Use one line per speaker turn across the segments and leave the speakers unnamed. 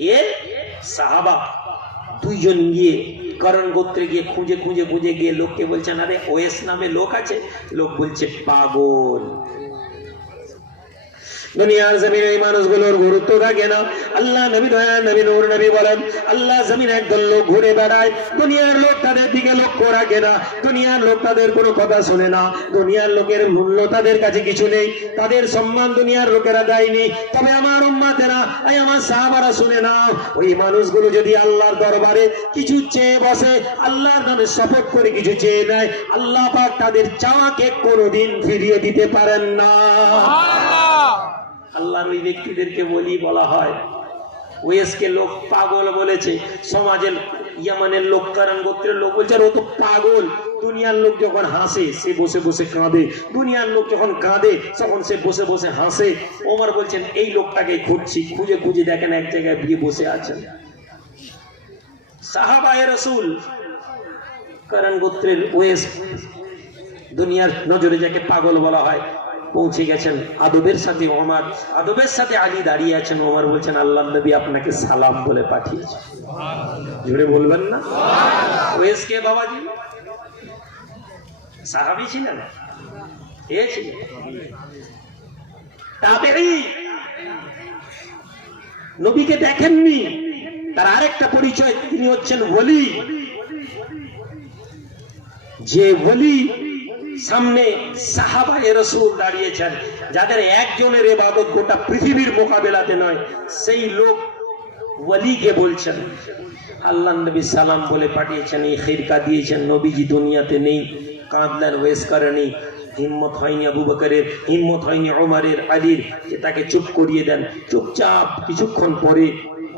কে সাহাবা দুইজন গিয়ে করণ গোত্রে গিয়ে খুঁজে খুঁজে খুঁজে গিয়ে লোককে বলছেন, আরে ওয়েস নামে লোক আছে? লোক বলছে, পাগল। দুনিয়ার জমিনে এই মানুষগুলোর গুরুত্ব থাকে না। আল্লাহ নবী দয়া, নবী নূর, নবী বলেন, আল্লাহ জমিনে একদল লোক ঘুরে বেড়ায়, দুনিয়ার লোক তাদের দিকে লক্ষ্য রাখে না, দুনিয়ার লোক তাদের কোনো কথা শোনে না, দুনিয়ার লোকের মূল্য তাদের কাছে কিছু নেই, তাদের সম্মান দুনিয়ার লোকেরা দেয়নি, তবে আমার উম্মাতেরা, এই আমার সাহাবারা শুনে না ওই মানুষগুলো যদি আল্লাহর দরবারে কিছু চেয়ে বসে, আল্লাহর নামে শপথ করে কিছু চেয়ে নেয়, আল্লাহ পাক তাদের চাওয়াকে কোনোদিন ফিরিয়ে দিতে পারেন না। আল্লাহর ওই ব্যক্তিদেরকে বলি বলা হয়। ওয়েসকে লোক পাগল বলেছে, সমাজের ইয়ামানের লোক, কারণ গোত্রের লোক বলছে, আর ও তো পাগল। দুনিয়ার লোক যখন হাসে, সে বসে বসে কাঁদে। দুনিয়ার লোক যখন কাঁদে, তখন সে বসে বসে হাসে। ওমর বলছেন, এই লোকটাকে খুঁজছি, খুঁজে খুঁজে দেখেন এক জায়গায় বিয়ে বসে আছেন সাহাবায়ে রসুল, কারণ গোত্রের ওয়েস দুনিয়ার নজরে যাকে পাগল বলা হয় পৌঁছে গেছেন আদবের সাথে ওমর, আদবের সাথে আলী দাঁড়িয়ে আছেন, ওমর বলছেন আল্লাহ নবী আপনাকে সালাম বলে পাঠিয়েছে। জুড়ে বলবেন না? বাবাজি? সাহাবি ছিলেন? এ নবীকে দেখেননি। তার আরেকটা পরিচয়, তিনি হচ্ছেন ওলি। যে ওলি সামনে সাহাবায়ে রসুল দাঁড়িয়েছেন, যাদের একজনের এবাদত গোটা পৃথিবীর মোকাবেলাতে নয়, সেই লোক ওয়ালিকে বলছেন আল্লাহ নবী সালাম বলে পাঠিয়েছেন, এই খিরকা দিয়েছেন, নবীজি দুনিয়াতে নেই, কাঁদলেন, ওয়েস করেনি, হিম্মত হয়নি আবু বকরের, হিম্মত হয়নি ওমরের, আলীর, যে তাকে চুপ করিয়ে দেন, চুপচাপ কিছুক্ষণ পরে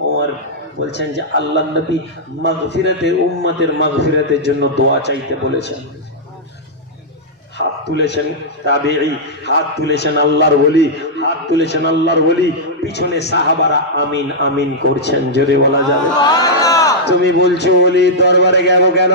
ওমর বলছেন যে আল্লাহ নবী মাগফিরাতের, উম্মতের মাগফিরাতের জন্য দোয়া চাইতে বলেছেন। তুলেছেন তাবেঈ হাত তুলেছেন আল্লাহর ওলি হাত তুলেছেন আল্লাহর ওলি পিছনে সাহাবারা আমিন আমিন করছেন জোরে বলা যাবে। তুমি বলছো অলির দরবারে গেল কেন?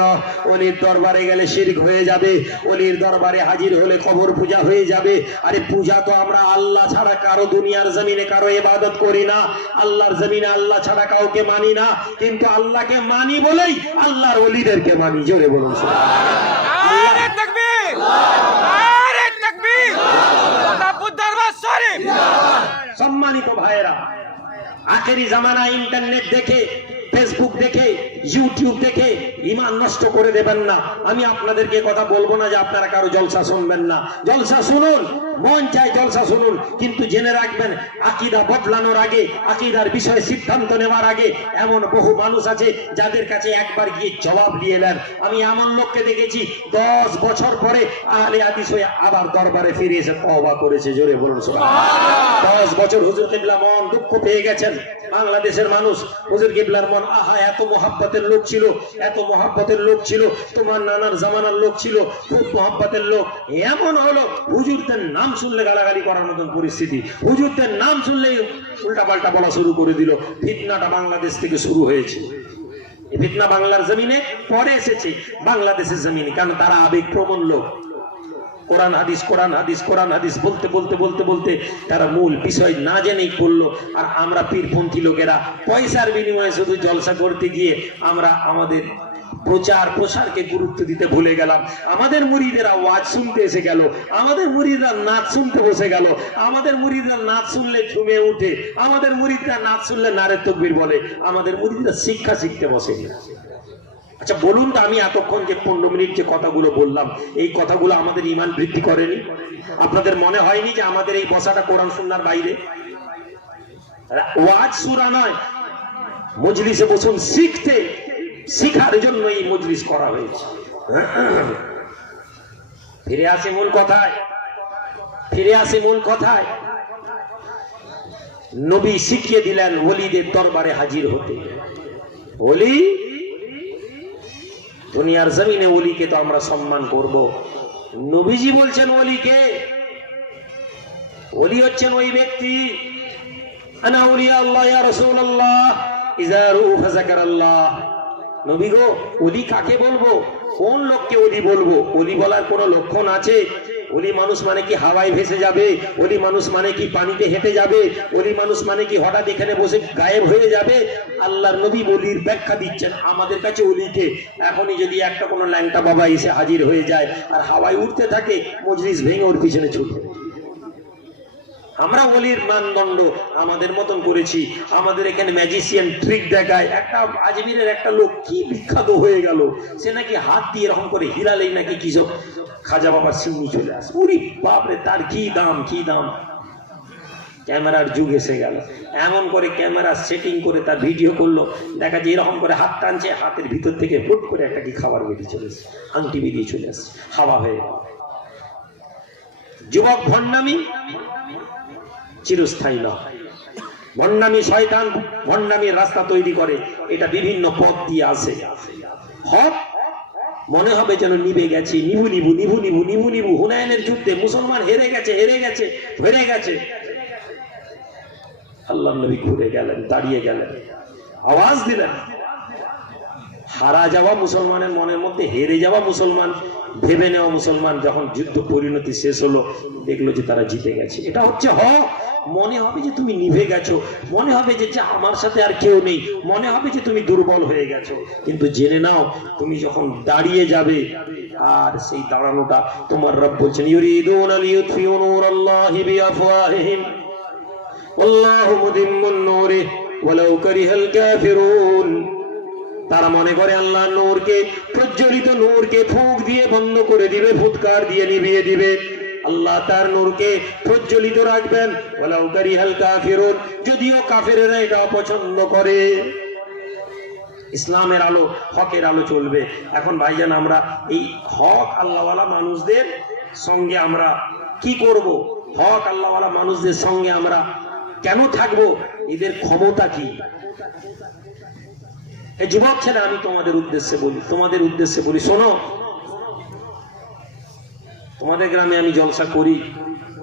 অলির দরবারে গেলে শিরক হয়ে যাবে অলির দরবারে হাজির হলে কবর পূজা হয়ে যাবে। আরে পূজা তো আমরা আল্লাহ ছাড়া কারও দুনিয়ার জমিনে কারও ইবাদত করি না। আল্লাহর জমিনে আল্লাহ ছাড়া কাউকে মানি না। কিন্তু আল্লাহকে মানি বলেই আল্লাহর অলিদেরকে মানি জোরে বলুন
আরে তাকবীর আরে তাকবীর আবু দরবার শরীফ
সম্মানিত ভাইয়েরা আখেরি জামানা ইন্টারনেট দেখে ফেসবুক দেখে ইউটিউব দেখে ইমান নষ্ট করে দেবেন না। আমি আপনাদেরকে কথা বলব না যে আপনারা কারও জলসা শুনবেন না। জলসা শুনুন, মন চাই জলসা শুনুন, কিন্তু জেনে রাখবেন, আকিদা বদলানোর আগে, আকিদার বিষয়ে সিদ্ধান্ত নেওয়ার আগে এমন বহু মানুষ আছে যাদের কাছে একবার গিয়ে জবাব নিয়ে নেন। আমি এমন লোককে দেখেছি, দশ বছর পরে আহলে হাদিস হয়ে আবার দরবারে ফিরে এসে তওবা করেছে। জোরে বলুন দশ বছর হুজুর কিবলা মন দুঃখ পেয়ে গেছেন। বাংলাদেশের মানুষ, হুজুর কিবলার মন, আহা, এত মহাব্বতের লোক ছিল, এত মহাব্বতের লোক ছিল, তোমার নানার জামানার লোক ছিল, খুব মহাব্বতের লোক। এমন হলো, হুজুরদের নাম শুনলে গালাগালি করার মতন পরিস্থিতি। হুজুরদের নাম শুনলেই উল্টা পাল্টা বলা শুরু করে দিল, ফিতনাটা বাংলাদেশ থেকে শুরু হয়েছে। ফিতনা বাংলার জমিনে পরে এসেছে, বাংলাদেশের জমিনে, কারণ তারা আবেগপ্রবণ লোক। কোরআন, হাদিস কোরআন হাদিস কোরআন, হাদিস বলতে বলতে বলতে বলতে তারা মূল বিষয় না জেনেই করল আর আমরা পীরপন্থী লোকেরা পয়সার বিনিময়ে শুধু জলসা করতে গিয়ে আমরা আমাদের প্রচার, প্রসারকে গুরুত্ব দিতে ভুলে গেলাম। আমাদের মুড়িদেরা ওয়াজ শুনতে এসে গেল। আমাদের মুড়িদরা নাচ শুনতে বসে গেল। আমাদের মুড়িদরা নাচ শুনলে ঝুমে উঠে। আমাদের মুড়িদরা নাচ শুনলে নারে তকবির বলে। আমাদের মুড়িদরা শিক্ষা শিখতে বসে। আচ্ছা বলুন তো আমি এতক্ষণ যে পনেরো মিনিট যে কথাগুলো বললাম, এই কথাগুলো আমাদের ইমান বৃদ্ধি করেনি? আপনাদের মনে হয়নি যে আমাদের এই বসাটা কোরআন সুন্নার বাইরে? ওয়াজ সুরা নয়, মজলিসে বসুন, শিখতে, শিখার জন্য এই মজলিস করা হয়েছে। ফিরে আসি মূল কথায়। ফিরে আসি মূল কথায়। নবী শিখিয়ে দিলেন ওলিদের দরবারে হাজির হতে। ওলি দুনিয়ার জমিনে ওলিকে তো আমরা সম্মান করব। নবীজি বলছেন, ওলিকে? ওলি হচ্ছেন ওই ব্যক্তি আল্লাহ নবী গো, ওলি কাকে বলব? কোন লোককে ওলি বলব? ওলি বলার কোন লক্ষণ আছে? ওলি মানুষ মানে কি হাওয়ায় ভেসে যাবে? ওলি মানুষ মানে কি পানিতে হেঁটে যাবে? ওলি মানুষ মানে কি হঠাৎ এখানে বসে গায়েব হয়ে যাবে? আল্লাহর নবী বলির ব্যাখ্যা দিচ্ছেন আমাদের কাছে অলিকে। এখনই যদি একটা কোনো ল্যাংটা বাবা এসে হাজির হয়ে যায় আর হাওয়ায় উঠতে থাকে, মজলিস ভেঙে ওর পিছনে ছুটবে। আমরা অলির মানদণ্ড আমাদের মতন করেছি। আমাদের এখানে ম্যাজিশিয়ান ট্রিক দেখায়। একটা আজমিরের একটা লোক কি বিখ্যাত হয়ে গেল। সে নাকি হাত দিয়ে এরকম করে হিলালেই নাকি কি সব খাজা বাবার সিমনি চলে আসে। উরি বাপরে, তার কি দাম কি দাম? ক্যামেরার যুগ এসে গেল। এমন করে ক্যামেরা সেটিং করে তার ভিডিও করল। দেখা যায় এরকম করে হাত টানছে, হাতের ভিতর থেকে ফুট করে একটা কি খাবার বেরিয়ে চলে এসে আংটি বেরিয়ে চলে আসে হাওয়া হয়ে যুবক ভণ্ডামি চিরস্থায়ী নয়। ভণ্ডামি শয়তান ভণ্ডামির রাস্তা তৈরি করে, এটা বিভিন্ন পথ দিয়ে আসে। হক, মনে হবে যেন নিভে গেছে, নিভু নিভু নিভু নিভু নিভু নিভু। হুনায়নের যুদ্ধে মুসলমান হেরে গেছে হেরে গেছে হেরে গেছে। আল্লাহ নবী ঘুরে গেলেন, দাঁড়িয়ে গেলেন। আওয়াজ দিলেন। হারা যাওয়া মুসলমানের মনের মধ্যে, হেরে যাওয়া মুসলমান, ভেবে নেওয়া মুসলমান যখন যুদ্ধ পরিণতি শেষ হলো, দেখল যে তারা জিতে গেছে। এটা হচ্ছে হ মনে হবে যে তুমি নিভে গেছো, মনে হবে যে আমার সাথে আর কেউ নেই, মনে হবে যে তুমি দুর্বল হয়ে গেছো। কিন্তু জেনে নাও, তুমি যখন দাঁড়িয়ে যাবে, আর সেই দাঁড়ানোটা তোমার রব বলছেন, ইউরিদুন লিইউতফিউ নূরাল্লাহি বিআফওয়াহিহিম আল্লাহু মুদিম্মুন নূরি ওয়ালাউ কারিহাল কাফিরুন। তারা মনে করে আল্লাহ নূরকে, প্রজ্বলিত নূরকে ফুঁক দিয়ে বন্ধ করে দিবে, ফুৎকার দিয়ে নিভিয়ে দিবে। আল্লাহ তার নূরকে প্রজ্বলিত রাখবেন। ওয়ালাউ কারিহাল কাফিরুন, যদিও কাফেরেরা এটা অপছন্দ করে। ইসলামের আলো, হকের আলো চলবে। এখন ভাইজান, আমরা এই হক আল্লাহওয়ালা মানুষদের সঙ্গে আমরা কি করব? হক আল্লাহওয়ালা মানুষদের সঙ্গে আমরা কেন থাকব? এদের ক্ষমতা কি? এই যুবক ছেলে, আমি তোমাদের উদ্দেশ্যে বলি, তোমাদের উদ্দেশ্যে বলি, শোনো তোমাদের গ্রামে আমি জলসা করি।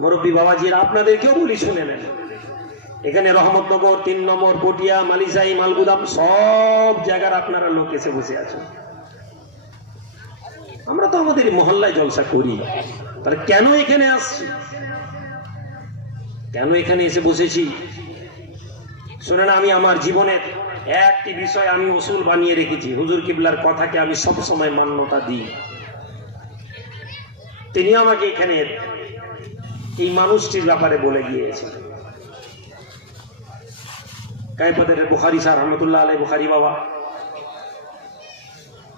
মুরব্বী বাবাজির, আপনাদেরকেও বলি শুনে নেন। এখানে রহমতনগর, তিন নম্বর, পটিয়া, মালিসাই, মালগুদাম, সব জায়গার আপনারা লোক এসে বসে আছেন। আমরা তো আমাদের মহল্লায় জলসা করি। তাহলে কেন এখানে আসছি? কেন এখানে এসে বসেছি? শোনেন, আমি আমার জীবনের একটি বিষয় আমি ওসুল বানিয়ে রেখেছি। হুজুর কিবলার কথাকে আমি সব সময় মান্যতা দিই। তিনি আমাকে এখানে এই মানুষটির ব্যাপারে বলে গিয়েছেন। কাইপাদের বুখারি স্যার, রহমতুল্লাহ আলাই বুখারি বাবা।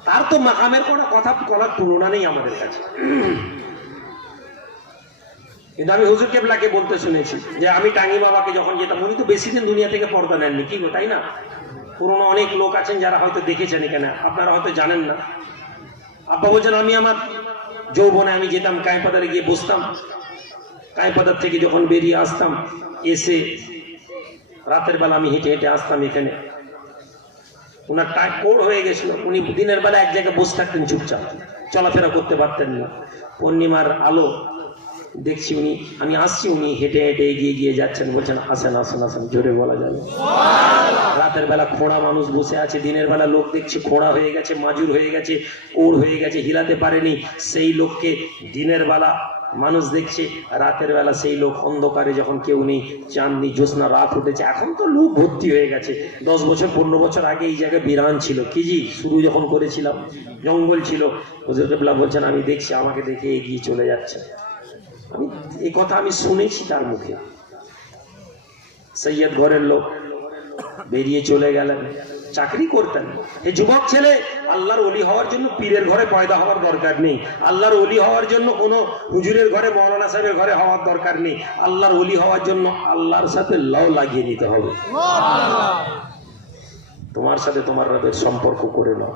তার তো মাকামের কোনো কথা করার তুলনা নেই আমাদের কাছে। কিন্তু আমি হুজুর কেবলাকে বলতে শুনেছি যে আমি টাঙ্গি বাবাকে যখন যেতাম, উনি তো বেশি দিন দুনিয়া থেকে পর্দা নেননি। কি গো, তাই না? পুরোনো অনেক লোক আছেন যারা হয়তো দেখেছেন এখানে। আপনারা হয়তো জানেন না। আব্বা বলছেন, আমি আমার যৌবনে আমি যেতাম কায়পাতারে গিয়ে বসতাম। কাঁইপাদার থেকে যখন বেরিয়ে আসতাম, এসে রাতের বেলা আমি হেঁটে হেঁটে আসতাম এখানে। ওনার টাক কোড় হয়ে গেছিল। উনি দিনের বেলা এক জায়গায় বসে থাকতেন চুপচাপ। চলাফেরা করতে পারতেন না। পূর্ণিমার আলো দেখছি উনি আমি আসছি উনি হেঁটে হেঁটে এগিয়ে গিয়ে যাচ্ছেন বলছেন আসেন আসেন আসেন জোরে বলা যাবে। রাতের বেলা খোঁড়া মানুষ বসে আছে দিনের বেলা লোক দেখছি খোঁড়া হয়ে গেছে মাজুর হয়ে গেছে ওর হয়ে গেছে হিলাতে পারেনি। সেই লোককে দিনের বেলা মানুষ দেখছে রাতের বেলা সেই লোক অন্ধকারে যখন কেউ নেই চাঁদনি জ্যোৎস্না রাত উঠেছে এখন তো লোক ভর্তি হয়ে গেছে। দশ বছর পনেরো বছর আগে এই জায়গায় বিরান ছিল। কি জি শুরু যখন করেছিলাম জঙ্গল ছিল। হুজুর কেবলা বলছেন আমি দেখছি আমাকে দেখে এগিয়ে চলে যাচ্ছে। আমি এই কথা আমি শুনেছি তার মুখে। সৈয়দ ঘরের লোক বেরিয়ে চলে গেলেন। চাকরি করতেন। এই যুবক ছেলে আল্লাহর অলি হওয়ার জন্য পীরের ঘরে পয়দা হওয়ার দরকার নেই। আল্লাহর অলি হওয়ার জন্য কোনো হুজুরের ঘরে, মৌলানা সাহেবের ঘরে হওয়ার দরকার নেই। আল্লাহর অলি হওয়ার জন্য আল্লাহর সাথে লও লাগিয়ে নিতে হবে। তোমার সাথে তোমার রবের সম্পর্ক করে নাও।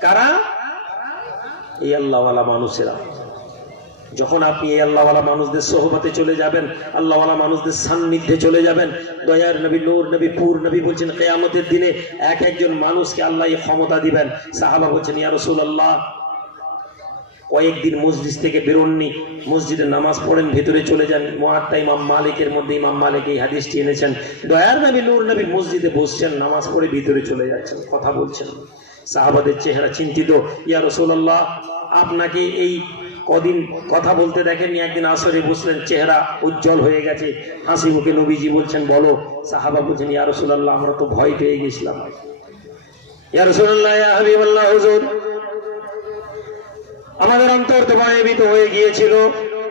কারা? এই আল্লাহওয়ালা মানুষেরা। যখন আপনি এই আল্লাহওয়ালা মানুষদের সোহবতে চলে যাবেন, আল্লাহওয়ালা মানুষদের সান্নিধ্যে চলে যাবেন, দয়ার নবী, নূর নবী, পুর নবী বলছেন, কেয়ামতের দিনে এক একজন মানুষকে আল্লাহ ক্ষমতা দিবেন। সাহাবা বলছেন, ইয়া রাসূলুল্লাহ, কয়েকদিন মসজিদ থেকে বেরোননি, মসজিদে নামাজ পড়েন, ভেতরে চলে যান। মোয়াত্তা ইমাম মালিকের মধ্যে ইমাম মালিক এই হাদিসটি এনেছেন। দয়ার নবী, নূর নবী মসজিদে বসছেন, নামাজ পড়ে ভিতরে চলে যাচ্ছেন, কথা বলছেন। সাহাবাদের চেহারা চিন্তিত, ইয়া রসুল্লাহ আপনাকে এই কদিন কথা বলতে দেখেননি, একদিন আসরে বসলেন, চেহারা উজ্জ্বল হয়ে গেছে, হাসি মুখে নবীজি বলছেন, বলো, সাহাবা বলছেন, ইয়া রাসূলুল্লাহ, আমরা তো ভয় পেয়ে গেছিলাম। আমাদের অন্তর তো ভয়ভীত হয়ে গিয়েছিল।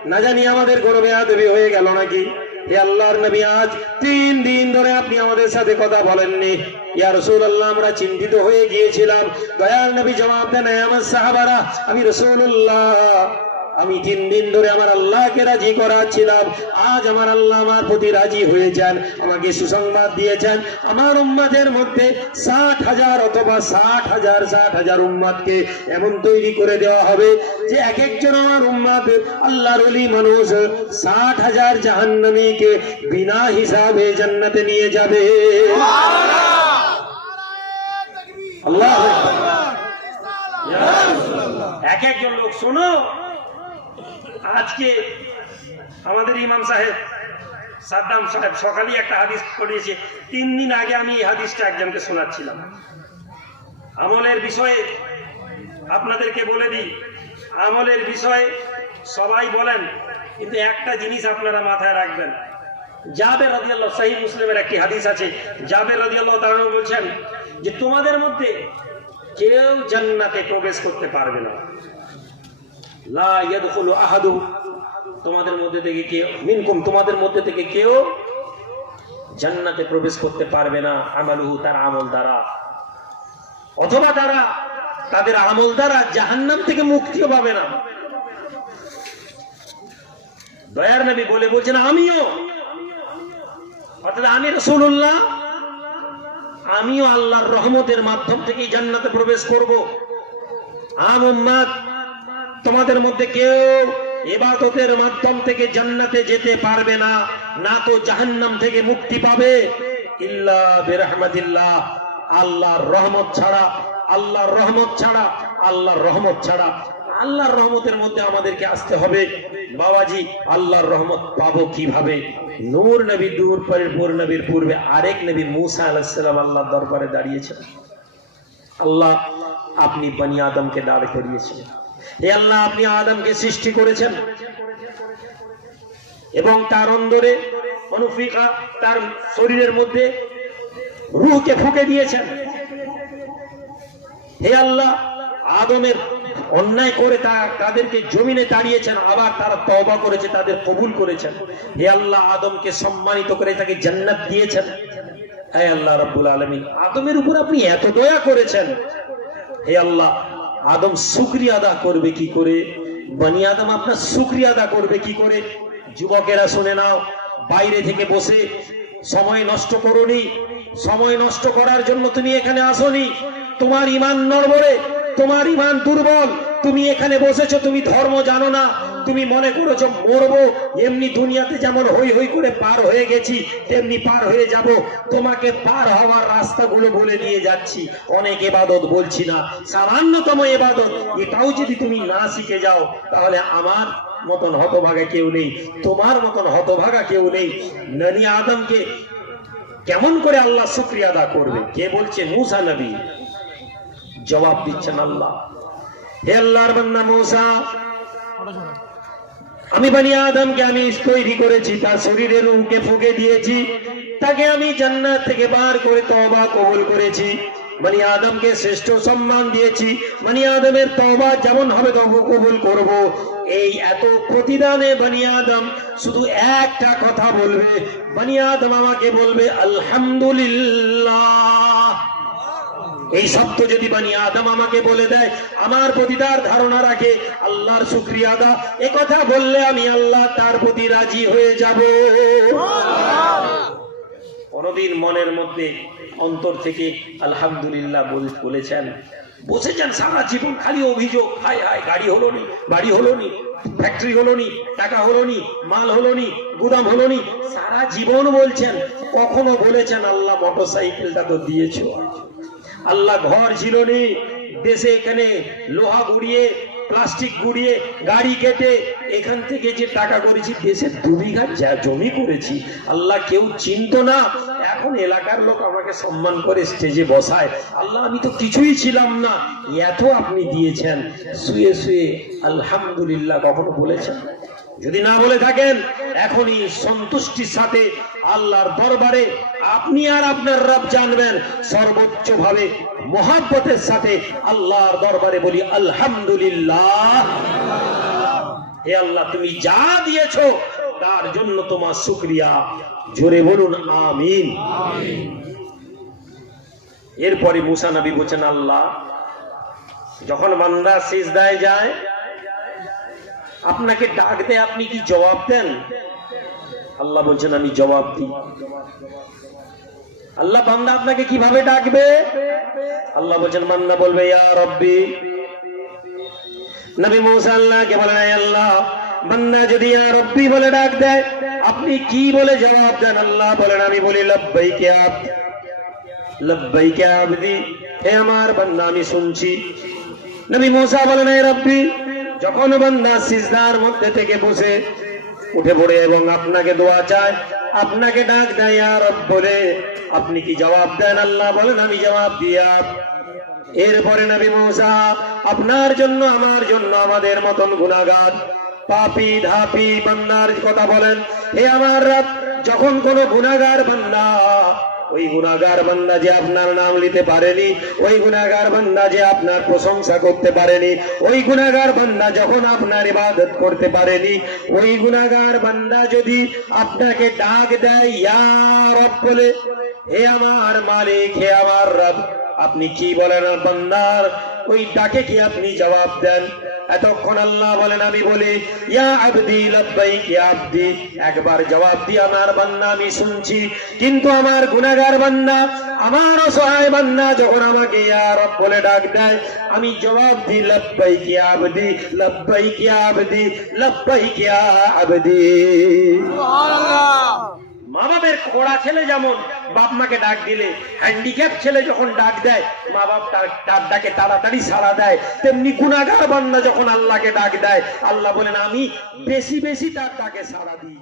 না জানি আমাদের কোনো বেয়াদবি হয়ে গেল নাকি? হে আল্লাহর নবী আজ তিন দিন ধরে আপনি আমাদের সাথে কথা বলেননি। ইয়া রাসূলুল্লাহ, আমরা চিন্তিত হয়ে গিয়েছিলাম। দয়াল নবী জবাব দেন "হে আমার সাহাবারা, আমি রাসূলুল্লাহ। আমি তিন দিন ধরে আমার আল্লাহকে রাজি করাচ্ছিলাম। আজ আমার আল্লাহ আমার প্রতি রাজি হয়েছেন, আমাকে সুসংবাদ দিয়েছেন। আমার উম্মাদের মধ্যে ষাট হাজার অথবা ষাট হাজার ষাট হাজার উম্মাদকে এমন তৈরি করে দেওয়া হবে যে এক একজন আমার উম্মাদ আল্লাহর অলি মানুষ ষাট হাজার জাহান্নামীকে বিনা হিসাবে জান্নাতে নিয়ে যাবে। আল্লাহ এক একজন লোক, শোনো। আজকে আমাদের ইমাম সাহেব, সাদ্দাম সাহেব সকালে একটা হাদিস পড়িয়েছে। তিন দিন আগে আমি এই হাদিসটা একজনকে শোনাচ্ছিলাম। আমলের বিষয়ে আপনাদেরকে বলে দিই, আমলের বিষয়ে সবাই বলেন, কিন্তু একটা জিনিস আপনারা মাথায় রাখবেন। জাবের রাদিয়াল্লাহ সহিহ মুসলিমের একটি হাদিস আছে। জাবের রাদিয়াল্লাহ তাআলা বলছেন যে, তোমাদের মধ্যে কেউ জান্নাতে প্রবেশ করতে পারবে না। লা তোমাদের মধ্যে থেকে কেউ মিনকুম, তোমাদের মধ্যে থেকে কেউ জান্নাতে প্রবেশ করতে পারবে না, আমালুহু তার আমল দ্বারা। অথবা তারা তাদের আমল দ্বারা জাহান্নাম থেকে মুক্তিও পাবে না। দয়ার নবী বলে বলছেন, আমিও, অর্থাৎ আমি রসুল্লাহ আমিও আল্লাহর রহমতের মাধ্যম থেকে জান্নাতে প্রবেশ করব। আম তোমাদের মধ্যে কেউ এবাদতের মাধ্যম থেকে জান্নাতে যেতে পারবে না না তো জাহান্নাম থেকে মুক্তি পাবে। ইল্লা বিরহমাতিল্লাহ, আল্লাহর রহমত ছাড়া, আল্লাহর রহমত ছাড়া, আল্লাহর রহমত ছাড়া। আল্লাহর রহমতের মধ্যে আমাদেরকে আসতে হবে। বাবাজি, আল্লাহর রহমত পাবো কীভাবে? নূর নবী দূর পরের পূর নবীর পূর্বে আরেক নবী মুসা আলাহিসাল্লাম আল্লাহর দরবারে দাঁড়িয়েছেন। আল্লাহ, আপনি বনি আদমকে দাঁড় করিয়েছেন। আল্লাহ, আপনি আদমকে সৃষ্টি করেছেন। এবং তার অন্দরে অনুফিকা, তার শরীরের মধ্যে রুহকে ফুকে দিয়েছেন। হে আল্লাহ, আদমের অন্যায় করে তাদেরকে জমিনে দাঁড়িয়েছেন, আবার তারা তওবা করেছে, তাদের কবুল করেছেন। হে আল্লাহ, আদমকে সম্মানিত করে তাকে জান্নাত দিয়েছেন। হে আল্লাহ রাব্বুল আলামিন, আদমের উপর আপনি এত দয়া করেছেন। হে আল্লাহ আদম শুক্রিয়া আদা করবে কি করে? বানি আদম আপনার শুক্রিয়া আদা করবে কি করে? যুবকেরা শুনে নাও, বাইরে থেকে বসে, সময় নষ্ট করনি, সময় নষ্ট করার জন্য তুমি এখানে আসনি, তোমার ইমান নড়বড়ে, তোমার ইমান দুর্বল, তুমি এখানে বসেছো, তুমি ধর্ম জানো না তুমি মনে করেছ মরবো, এমনি দুনিয়াতে যেমন হই হই করে পার হয়ে গেছি, তেমনি পার হয়ে যাব। তোমাকে পার হওয়ার রাস্তাগুলো বলে দিয়ে যাচ্ছি। অনেক এবাদত বলছি না, সামান্যতম এবাদত। এটাও যদি তুমি না শিখে যাও, তাহলে আমার মতন হতভাগা কেউ নেই, তোমার মতন হতভাগা কেউ নেই। ননি আদমকে কেমন করে আল্লাহ শুক্রিয়া আদা করবে? কে বলছে? মুসা নবী। জবাব দিচ্ছেন আল্লাহ। হে আল্লাহর বান্দা মুসা। আমি বানি আদমকে আমি তৈরি করেছি, তার শরীরের রুহকে ফুকে দিয়েছি। তাকে আমি জান্নাত থেকে বার করে তওবা কবুল করেছি। বানি আদমকে শ্রেষ্ঠ সম্মান দিয়েছি। বানি আদমের তওবা যেমন হবে তবু কবুল করব। এই এত প্রতিদানে বানি আদম শুধু একটা কথা বলবে। বানি আদম আমাকে বলবে, আলহামদুলিল্লাহ। এই শব্দ যদি বানি আদম আমাকে বলে দেয়, আমার প্রতি তার ধারণা রাখে, আল্লাহর শুক্রিয়া দা এ কথা বললে আমি আল্লাহ তার প্রতি রাজি হয়ে যাব। কোনদিন মনের মধ্যে অন্তর থেকে আলহামদুলিল্লাহ বল- বলেছেন, বসেছেন সারা জীবন খালি অভিযোগ হায় হায় গাড়ি হলো নি, বাড়ি হলো নি ফ্যাক্টরি হলো নি, টাকা হলো নি, মাল হলো নি, গুদাম হলো নি, সারা জীবন বলছেন, কখনো বলেছেন, আল্লাহ মোটর সাইকেলটা তো দিয়েছ। আল্লাহ ঘর ছিল নি। দেশে এখানে লোহা গুড়িয়ে, প্লাস্টিক গুড়িয়ে, গাড়ি কেটে এখান থেকে যে টাকা করেছি, দেশে দু বিঘা যা জমি করেছি, আল্লাহ কেউ চিনত না। এখন এলাকার লোক আমাকে সম্মান করে স্টেজে বসায়। আল্লাহ, আমি তো কিছুই ছিলাম না। এত আপনি দিয়েছেন। শুয়ে শুয়ে আলহামদুলিল্লাহ, কখনো বলেছেন? যদি না বলে থাকেন, এখনই সন্তুষ্টির সাথে আল্লাহর দরবারে আপনি আর আপনার রব জানবেন। সর্বোচ্চ ভাবে মহাব্বতের সাথে আল্লাহর দরবারে বলি, আলহামদুলিল্লাহ। হে আল্লাহ, তুমি যা দিয়েছ, তার জন্য তোমার শুক্রিয়া। জোরে বলুন, আমিন। এরপরে মুসা নবী বলছেন, আল্লাহ, যখন বান্দা সিজদায় যায় আপনাকে ডাক দেয় আপনি কি জবাব দেন? আল্লাহ বলছেন, আমি জবাব দিই। আল্লাহ বান্দা আপনাকে কীভাবে ডাকবে? আল্লাহ বলছেন, বান্দা বলবে রব্বি। নবী মুসা আল্লাহকে বলেন "হে আল্লাহ, বান্দা যদি ইয়া রব্বি বলে ডাক দেয়, আপনি কি বলে জবাব দেন? আল্লাহ বলেন, আমি বলি, লব্বাইকে আব্দ। লব্বাইকে আবদি? হে আমার বান্দা, আমি শুনছি। নবী মুসা বলেন "হে রব্বি যখন বান্দা সিজদার মধ্যে থেকে বসে উঠে পড়ে এবং আপনাকে দোয়া চায়, আপনাকে ডাক দেয় রব বলে আপনি কি জবাব দেন আল্লাহ? বলেন, আমি জবাব দিয়া এরপরে নবী মুসা, আপনার জন্য, আমার জন্য, আমাদের মতন গুনাগার পাপি, ধাপি বান্দার কথা বলেন। হে আমার রাত যখন কোন গুনাগার বান্দা ওই গুণাগার বান্দা যে আপনার নাম নিতে পারেনি, ওই গুণাগার বান্দা যে আপনার প্রশংসা করতে পারেনি, ওই গুণাগার বান্দা যখন আপনার ইবাদত করতে পারেনি, ওই গুণাগার বান্দা যদি আপনাকে ডাক দেয়, ইয়া রব বলে, হে আমার মালিক, হে আমার রব আপনি কি বলেন বান্দার ওই ডাকে কি আপনি জবাব দেন? এতক্ষণ আল্লাহ বলেন আমি বলি ইয়া আবদি লব্বাইক ইয়া আবদি। একবার জবাব দিয়ে আমার বান্দা আমি শুনছি। কিন্তু আমার গুনাহগার বান্দা আমার অসহায় বান্দা যখন আমাকে ইয়া রব বলে ডাক দেয় আমি জবাব দিই লব্বাইক ইয়া আবদি লব্বাইক ইয়া আবদি লব্বাইক ইয়া আবদি। মা বাপের খোড়া ছেলে যেমন বাপ মাকে ডাক দিলে হ্যান্ডিক্যাপ ছেলে যখন ডাক দেয়, মা বাপ তার ডাকে তাড়াতাড়ি সাড়া দেয়, তেমনি গুণাগার বান্না যখন আল্লাহকে ডাক দেয়, আল্লাহ বলেন, আমি বেশি বেশি তার ডাকে সাড়া দিই